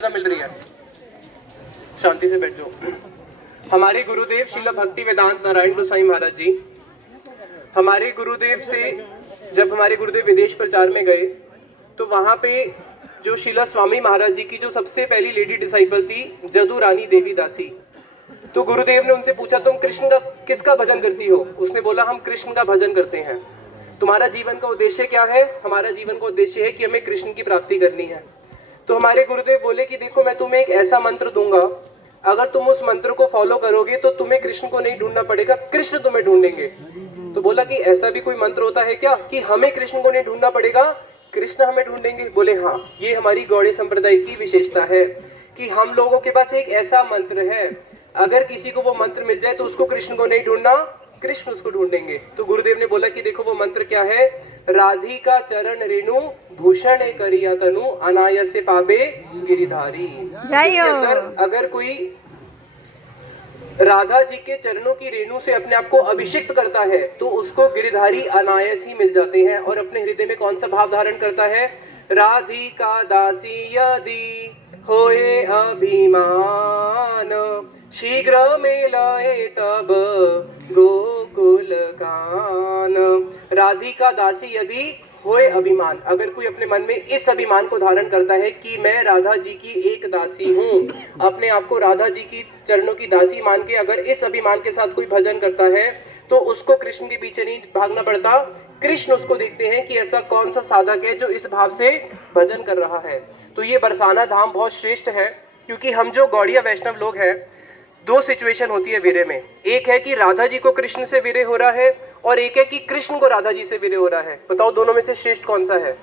मिल रही है। शांति से बैठ जाओ। हमारे गुरुदेव श्रील भक्ति वेदांत नारायण गोसाई महाराज जी, हमारे गुरुदेव से जब हमारे गुरुदेव विदेश प्रचार में गए तो वहां पे जो शीला स्वामी महाराज जी की जो सबसे पहली लेडी डिसाइपल थी जदू रानी देवी दासी, तो गुरुदेव ने उनसे पूछा तुम कृष्ण का किसका भजन करती हो? उसने बोला हम कृष्ण का भजन करते हैं। तुम्हारा जीवन का उद्देश्य क्या है? हमारा जीवन का उद्देश्य है कि हमें कृष्ण की प्राप्ति करनी है। तो हमारे गुरुदेव बोले कि देखो मैं तुम्हें एक ऐसा मंत्र दूंगा, अगर तुम उस मंत्र को फॉलो करोगे तो तुम्हें कृष्ण को नहीं ढूंढना पड़ेगा, कृष्ण तुम्हें ढूंढेंगे। तो बोला कि ऐसा भी कोई मंत्र होता है क्या कि हमें कृष्ण को नहीं ढूंढना पड़ेगा, कृष्ण हमें ढूंढेंगे? बोले हाँ, ये हमारी गौड़ीय संप्रदाय की विशेषता है कि हम लोगों के पास एक ऐसा मंत्र है, अगर किसी को वो मंत्र मिल जाए तो उसको कृष्ण को नहीं ढूंढना, कृष्ण उसको ढूंढेंगे। तो गुरुदेव ने बोला कि देखो वो मंत्र क्या है, राधिका चरण रेणु भूषण करिया तनु अनायास से पावे गिरिधारी। अगर कोई राधा जी के चरणों की रेणु से अपने आप को अभिषिक्त करता है तो उसको गिरिधारी अनायास ही मिल जाते हैं। और अपने हृदय में कौन सा भाव धारण करता है? राधिका दासी यदि होए अभिमान, शीघ्र में लाए तब गोकुल कान। राधिका दासी यदि होए अभिमान, अगर कोई अपने मन में इस अभिमान को धारण करता है कि मैं राधा जी की एक दासी हूँ, अपने आप को राधा जी की चरणों की दासी मान के अगर इस अभिमान के साथ कोई भजन करता है तो उसको कृष्ण के पीछे नहीं भागना पड़ता, कृष्ण उसको देखते हैं कि ऐसा कौन सा साधक है जो इस भाव से भजन कर रहा है। तो ये बरसाना धाम बहुत श्रेष्ठ है, क्योंकि हम जो गौड़िया वैष्णव लोग हैं, दो सिचुएशन होती है विरह में। एक है कि राधा जी को कृष्ण से विरह हो रहा है और एक है कि कृष्ण को राधा जी से विरह हो रहा है। बताओ दोनों में से श्रेष्ठ कौन सा है?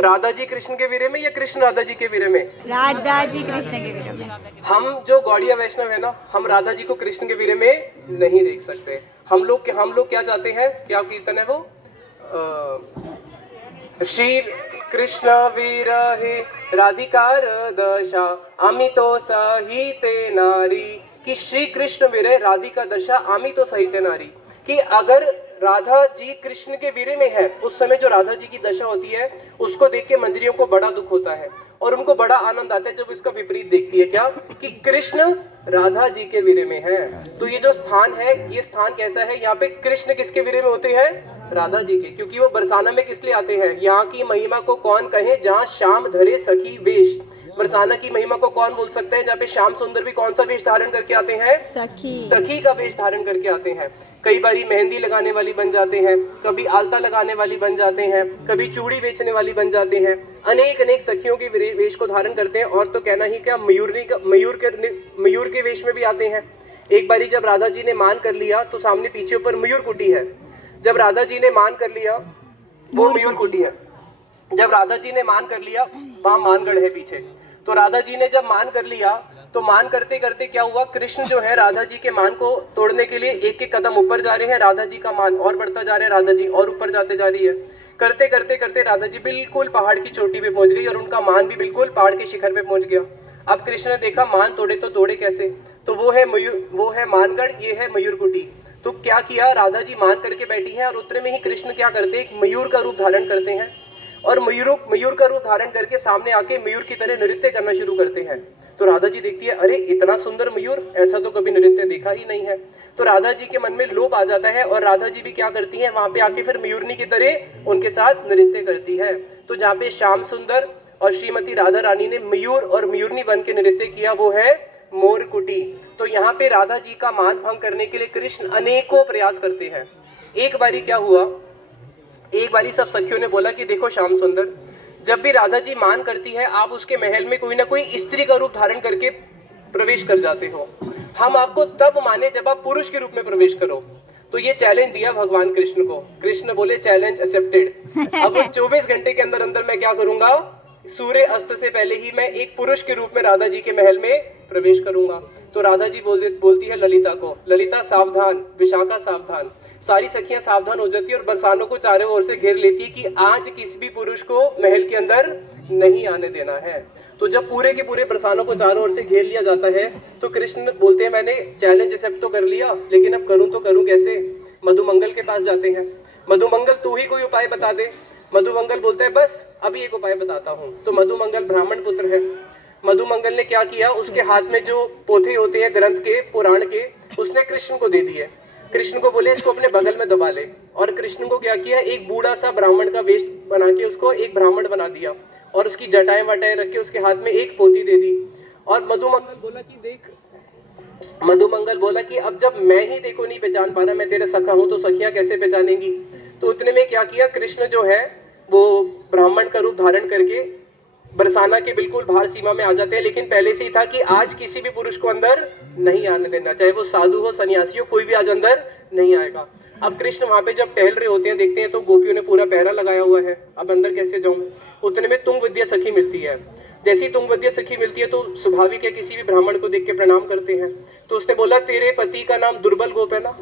राधा जी कृष्ण के विरह में या कृष्ण राधा जी के विरह में? राधा जी कृष्ण के विरह में। हम जो गौड़िया वैष्णव है ना, हम राधा जी को कृष्ण के विरह में नहीं देख सकते। हम लोग क्या चाहते हैं? क्या कीर्तन है वो? श्री कृष्ण विरहे राधिकार दशा अमितो सहिते नारी, कि श्री कृष्ण विरह राधिका दशा अमितो सहिते नारी, कि अगर राधा जी कृष्ण के विरह में है उस समय जो राधा जी की दशा होती है उसको देख के मंजरियों को बड़ा दुख होता है और उनको बड़ा आनंद आता है जब इसका विपरीत देखती है, क्या कि कृष्ण राधा जी के विरह में है। तो ये जो स्थान है, ये स्थान कैसा है? यहाँ पे कृष्ण किसके विरह में होते हैं? राधा जी के। क्योंकि वो बरसाना में किस लिए आते हैं? यहाँ की महिमा को कौन कहे जहाँ श्याम धरे सखी वेश। बरसाना की महिमा को कौन बोल सकते हैं जहाँ पे श्याम सुंदर भी कौन सा वेश धारण करके आते हैं? सखी का वेश धारण करके आते हैं। कई बारी मेहंदी लगाने वाली बन जाते हैं, कभी आलता लगाने वाली बन जाते हैं, कभी चूड़ी बेचने वाली बन जाते हैं, अनेक सखियों के वेश को धारण करते हैं। और तो कहना ही क्या, मयूर के वेश में भी आते हैं। एक बारी जब राधा जी ने मान कर लिया तो सामने पीछे ऊपर मयूर कुटी है। जब राधा जी ने मान कर लिया, वो मयूर कुटी है। जब राधा जी ने मान कर लिया, वहां मानगढ़ है पीछे। तो राधा जी ने जब मान कर लिया तो मान करते करते क्या हुआ, कृष्ण जो है राधा जी के मान को तोड़ने के लिए एक एक कदम ऊपर जा रहे हैं, राधा जी का मान और बढ़ता जा रहा है, राधा जी और ऊपर जाते जा रही है। करते करते करते राधा जी बिल्कुल पहाड़ की चोटी पे पहुंच गई और उनका मान भी बिल्कुल पहाड़ के शिखर पे पहुंच गया। अब कृष्ण ने देखा मान तोड़े तो तोड़े कैसे, तो वो है मानगढ़, ये है मयूर कुटी। तो क्या किया, राधा जी मान करके बैठी है और उतने में ही कृष्ण क्या करते हैं, एक मयूर का रूप धारण करते हैं और मयूर का रूप धारण करके सामने आके मयूर की तरह नृत्य करना शुरू करते हैं। तो राधा जी देखती है, अरे इतना सुंदर मयूर, ऐसा तो कभी नृत्य देखा ही नहीं है। तो राधा जी के मन में लोभ आ जाता है और राधा जी भी क्या करती हैं, वहां पे आके फिर मयूरनी की तरह उनके साथ नृत्य करती है। तो जहाँ पे श्याम सुंदर और श्रीमती राधा रानी ने मयूर और मयूरनी बन के नृत्य किया, वो है मोर कुटी। तो यहाँ पे राधा जी का मान भंग करने के लिए कृष्ण अनेकों प्रयास करते हैं। एक बारी क्या हुआ, एक बारी सब सखियों ने बोला कि देखो श्याम सुंदर, जब भी राधा जी मान करती है आप उसके महल में कोई ना कोई स्त्री का रूप धारण करके प्रवेश कर जाते हो, हम आपको तब माने जब आप पुरुष के रूप में प्रवेश करो। तो ये चैलेंज दिया भगवान कृष्ण को। कृष्ण बोले चैलेंज एक्सेप्टेड। अब 24 घंटे के अंदर अंदर मैं क्या करूंगा, सूर्य अस्त से पहले ही मैं एक पुरुष के रूप में राधा जी के महल में प्रवेश करूंगा। तो राधा जी बोलती है ललिता को, ललिता सावधान, विशाखा सावधान। सारी सखियां सावधान हो जाती है और बरसानों को चारों ओर से घेर लेती है कि आज किसी भी पुरुष को महल के अंदर नहीं आने देना है। तो जब पूरे के पूरे बरसानों को चारों ओर से घेर लिया जाता है तो कृष्ण बोलते हैं मैंने चैलेंज एक्सेप्ट तो कर लिया, लेकिन अब करूं तो करूं कैसे। मधुमंगल के पास जाते हैं, मधुमंगल तू ही कोई उपाय बता दे। मधुमंगल बोलते हैं बस अभी एक उपाय बताता हूँ। तो मधुमंगल ब्राह्मण पुत्र है, मधुमंगल ने क्या किया, उसके हाथ में जो पोथे होते हैं ग्रंथ के, पुराण के, उसने कृष्ण को दे दिए। कृष्ण को बोले इसको अपने बगल में दबा ले। और कृष्ण को क्या किया, एक बूढ़ा सा ब्राह्मण का वेश बना के उसको एक ब्राह्मण बना दिया और उसकी जटाएं वटाएं रख के उसके हाथ में एक पोथी दे दी। और मधुमंगल बोला कि अब जब मैं ही देखो नहीं पहचान पा रहा, मैं तेरा सखा हूं, तो सखियां कैसे पहचानेंगी। तो उतने में क्या किया, कृष्ण जो है वो ब्राह्मण का रूप धारण करके बरसाना के बिल्कुल बाहर सीमा में आ जाते हैं। लेकिन पहले से ही था कि आज किसी भी पुरुष को अंदर नहीं आने देना, चाहे वो साधु हो सन्यासी हो, कोई भी आज अंदर नहीं आएगा। अब कृष्ण वहां पे जब टहल रहे होते हैं, देखते हैं तो गोपियों ने पूरा पहरा लगाया हुआ है, अब अंदर कैसे जाऊं। उतने में तुंग विद्या सखी मिलती है। जैसी तुंग विद्या सखी मिलती है तो स्वाभाविक है किसी भी ब्राह्मण को देख के प्रणाम करते हैं। तो उसने बोला तेरे पति का नाम दुर्बल गोप है ना,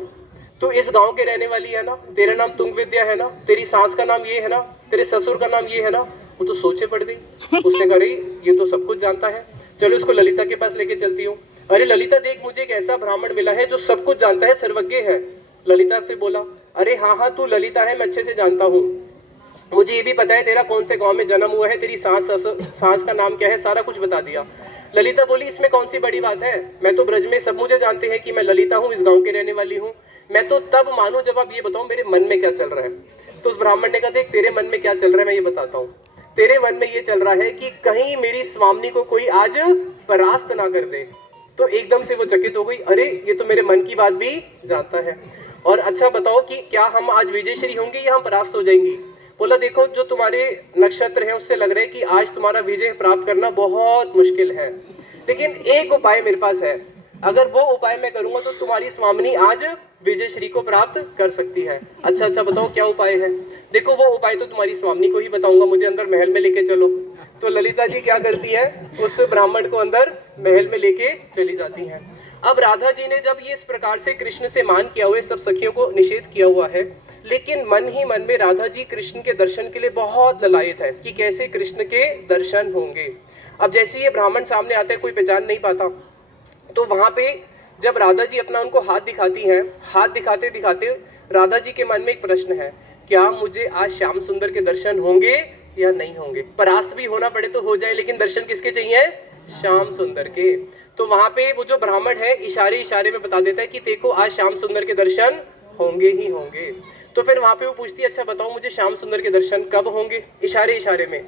तू इस गांव के रहने वाली है ना, तेरा नाम तुंग विद्या है ना, तेरी सास का नाम ये है ना, तेरे ससुर का नाम ये है ना। वो तो सोचे पड़ गई, उसने कहा ये तो सब कुछ जानता है, चलो इसको ललिता के पास लेके चलती हूँ। अरे ललिता देख, मुझे एक ऐसा ब्राह्मण मिला है जो सब कुछ जानता है, सर्वज्ञ है। ललिता से बोला अरे हाँ हाँ तू ललिता है, मैं अच्छे से जानता हूँ, मुझे ये भी पता है तेरा कौन से गांव में जन्म हुआ है, तेरी सास का नाम क्या है, सारा कुछ बता दिया। ललिता बोली इसमें कौन सी बड़ी बात है, मैं तो ब्रज में सब मुझे जानते हैं कि मैं ललिता हूँ, इस गांव के रहने वाली हूँ, मैं तो तब मानूं जब आप ये बताओ मेरे मन में क्या चल रहा है। तो उस ब्राह्मण ने कहा देख तेरे मन में क्या चल रहा है मैं ये बताता हूँ। तेरे मन में ये चल रहा है कि कहीं मेरी स्वामिनी को कोई आज परास्त ना कर दे। तो एकदम से वो चकित हो गई, अरे ये तो मेरे मन की बात भी जानता है। और अच्छा बताओ कि क्या हम आज विजयश्री होंगे या हम परास्त हो जाएंगी। बोला देखो जो तुम्हारे नक्षत्र है उससे लग रहा है कि आज तुम्हारा विजय प्राप्त करना बहुत मुश्किल है, लेकिन एक उपाय मेरे पास है, अगर वो उपाय मैं करूंगा तो तुम्हारी स्वामिनी आज विजय श्री को प्राप्त कर सकती है। अच्छा बताओ क्या उपाय है। देखो वो उपाय तो तुम्हारी स्वामिनी को ही बताऊंगा, मुझे अंदर महल में लेके चलो। तो ललिता जी क्या करती है, उस ब्राह्मण को अंदर महल में लेके चली जाती है। अब राधा जी ने जब ये इस प्रकार से कृष्ण से मान किया हुआ सब सखियों को निषेध किया हुआ है, लेकिन मन ही मन में राधा जी कृष्ण के दर्शन के लिए बहुत ललायत है कि कैसे कृष्ण के दर्शन होंगे। अब जैसे ये ब्राह्मण सामने आता है, कोई पहचान नहीं पाता, तो वहां पे जब राधा जी अपना उनको हाथ दिखाती हैं, हाथ दिखाते दिखाते राधा जी के मन में एक प्रश्न है, क्या मुझे आज श्याम सुंदर के दर्शन होंगे या नहीं होंगे। परास्त भी होना पड़े तो हो जाए, लेकिन दर्शन किसके चाहिए, श्याम सुंदर के। तो वहां पे वो जो ब्राह्मण है इशारे इशारे में बता देता है कि देखो आज श्याम सुंदर के दर्शन होंगे ही होंगे। तो फिर वहां पे वो पूछती है अच्छा बताओ मुझे श्याम सुंदर के दर्शन कब होंगे, इशारे इशारे में,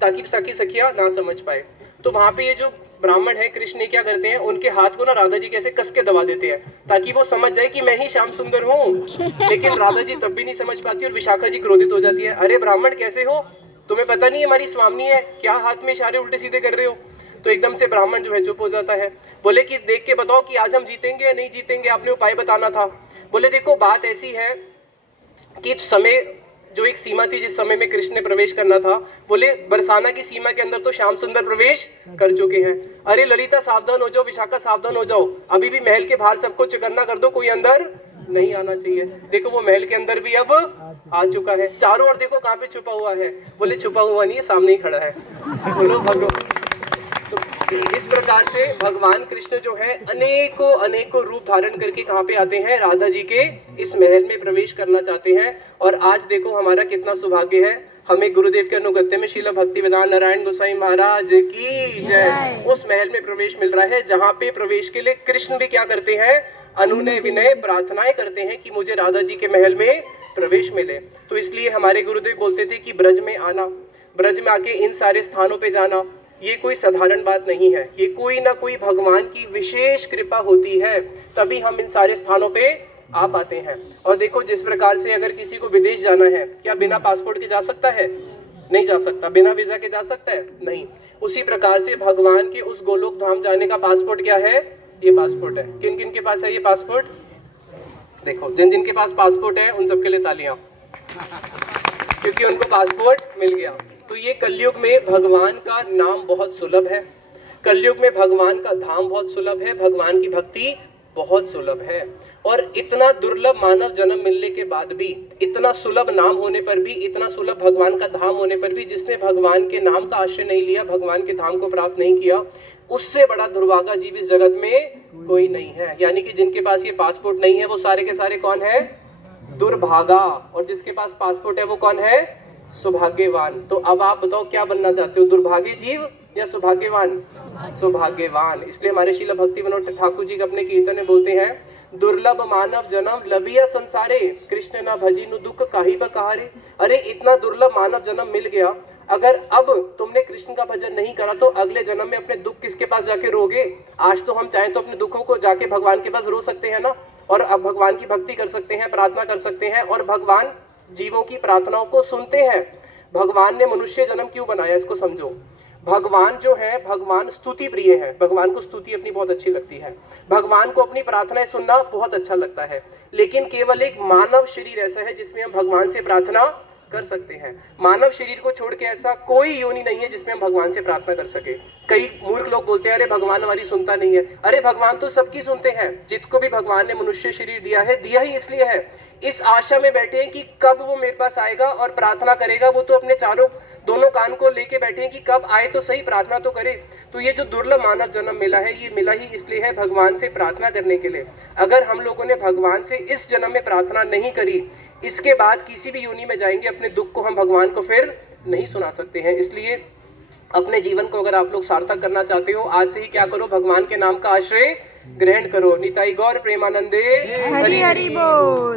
ताकि सखी सखिया ना समझ पाए। तो वहां पे ये जो ब्राह्मण है कृष्ण ने क्या करते हैं, उनके हाथ को ना राधा जी कैसे कस के दबा देते हैं ताकि वो समझ जाए कि मैं ही श्याम सुंदर हूँ। लेकिन राधा जी तब भी नहीं समझ पाती और विशाखा जी क्रोधित हो जाती है, अरे ब्राह्मण कैसे हो, तुम्हें पता नहीं हमारी स्वामिनी है, क्या हाथ में इशारे उल्टे सीधे कर रहे हो। तो एकदम से ब्राह्मण जो है चुप हो जाता है। बोले कि देख के बताओ कि आज हम जीतेंगे या नहीं जीतेंगे, आपने उपाय बताना था। बोले देखो बात ऐसी है कि समय जो एक सीमा थी जिस समय में कृष्ण ने प्रवेश करना था, बोले बरसाना की सीमा के अंदर तो श्याम सुंदर प्रवेश कर चुके हैं। अरे ललिता सावधान हो जाओ, विशाखा सावधान हो जाओ, अभी भी महल के बाहर सबको चकन्ना कर दो, कोई अंदर नहीं आना चाहिए। देखो वो महल के अंदर भी अब आ चुका है। चारों ओर देखो कहाँ पे छुपा हुआ है, बोले छुपा हुआ नहीं है, सामने ही खड़ा है। बोलो भगवान। तो इस प्रकार से भगवान कृष्ण जो है अनेकों अनेकों रूप धारण करके कहाँ पे आते हैं, राधा जी के इस महल में प्रवेश करना चाहते हैं। और आज देखो हमारा कितना सौभाग्य है, हमें गुरुदेव के अनुगत्य में श्रील भक्ति वेदांत नारायण गोसाई महाराज की जय उस महल में प्रवेश मिल रहा है, जहाँ पे प्रवेश के लिए कृष्ण भी क्या करते हैं, अनुनय विनय प्रार्थनाएं करते हैं कि मुझे राधा जी के महल में प्रवेश मिले। तो इसलिए हमारे गुरुदेव बोलते थे कि ब्रज में आना, ब्रज में आके इन सारे स्थानों पे जाना, ये कोई साधारण बात नहीं है, ये कोई ना कोई भगवान की विशेष कृपा होती है, तभी हम इन सारे स्थानों पे आ पाते हैं। और देखो जिस प्रकार से अगर किसी को विदेश जाना है, क्या बिना पासपोर्ट के जा सकता है, नहीं जा सकता। बिना वीजा के जा सकता है, नहीं। उसी प्रकार से भगवान के उस गोलोक धाम जाने का पासपोर्ट क्या है, ये पासपोर्ट है। किन किन के पास है ये पासपोर्ट, देखो जिन जिन के पास पासपोर्ट है उन सबके लिए तालियां, क्योंकि उनको पासपोर्ट मिल गया। तो ये कलयुग में भगवान का नाम बहुत सुलभ है, कलयुग में भगवान का धाम बहुत सुलभ है, भगवान की भक्ति बहुत सुलभ है। और इतना दुर्लभ मानव जन्म मिलने के बाद भी, इतना सुलभ नाम होने पर भी, इतना सुलभ भगवान का धाम होने पर भी, जिसने भगवान के नाम का आश्रय नहीं लिया, भगवान के धाम को प्राप्त नहीं किया, उससे बड़ा दुर्भागा जीव इस जगत में कोई नहीं है। यानी कि जिनके पास ये पासपोर्ट नहीं है वो सारे के सारे कौन है, दुर्भागा। और जिसके पास पासपोर्ट है वो कौन है, सौभाग्यवान। तो अब आप बताओ क्या बनना चाहते हो, दुर्भाग्य जीव या सौभाग्यवान? सौभाग्यवान। इसलिए हमारे श्रील भक्ति विनोद ठाकुर जी अपने कीर्तन में बोलते हैं, दुर्लभ मानव जन्म लभिया संसारे, कृष्ण ना भजी नु दुख काहि बकारे। अरे इतना दुर्लभ मानव जन्म मिल गया, अगर अब तुमने कृष्ण का भजन नहीं करा तो अगले जन्म में अपने दुख किसके पास जाके रोगे? आज तो हम चाहें तो अपने दुखों को जाके भगवान के पास रो सकते हैं ना, और अब भगवान की भक्ति कर सकते हैं, प्रार्थना कर सकते हैं, और भगवान जीवों की प्रार्थनाओं को सुनते हैं। भगवान ने मनुष्य जन्म क्यों बनाया, इसको समझो। भगवान जो है, भगवान स्तुति प्रिय है, भगवान को स्तुति अपनी बहुत अच्छी लगती है, भगवान को अपनी प्रार्थनाएं सुनना बहुत अच्छा लगता है। लेकिन केवल एक मानव शरीर ऐसा है जिसमें हम भगवान से प्रार्थना कर सकते हैं। मानव शरीर को छोड़ के ऐसा कोई योनि नहीं है जिसमें हम भगवान से प्रार्थना कर सके। कई मूर्ख लोग बोलते हैं, अरे भगवान हमारी सुनता नहीं है। अरे भगवान तो सबकी सुनते हैं। जिसको भी भगवान ने मनुष्य शरीर दिया है, दिया ही इसलिए है, इस आशा में बैठे हैं कि कब वो मेरे पास आएगा और प्रार्थना करेगा। वो तो अपने चारों दोनों कान को लेके बैठे हैं कि कब आए तो सही, प्रार्थना तो करे। तो ये जो दुर्लभ मानव जन्म मिला है, ये मिला ही इसलिए है भगवान से प्रार्थना करने के लिए। अगर हम लोगों ने भगवान से इस जन्म में प्रार्थना नहीं करी, इसके बाद किसी भी योनि में जाएंगे, अपने दुख को हम भगवान को फिर नहीं सुना सकते हैं। इसलिए अपने जीवन को अगर आप लोग सार्थक करना चाहते हो, आज से ही क्या करो, भगवान के नाम का आश्रय ग्रहण करो। निताई गौर प्रेमानंदे हरि हरि बोल।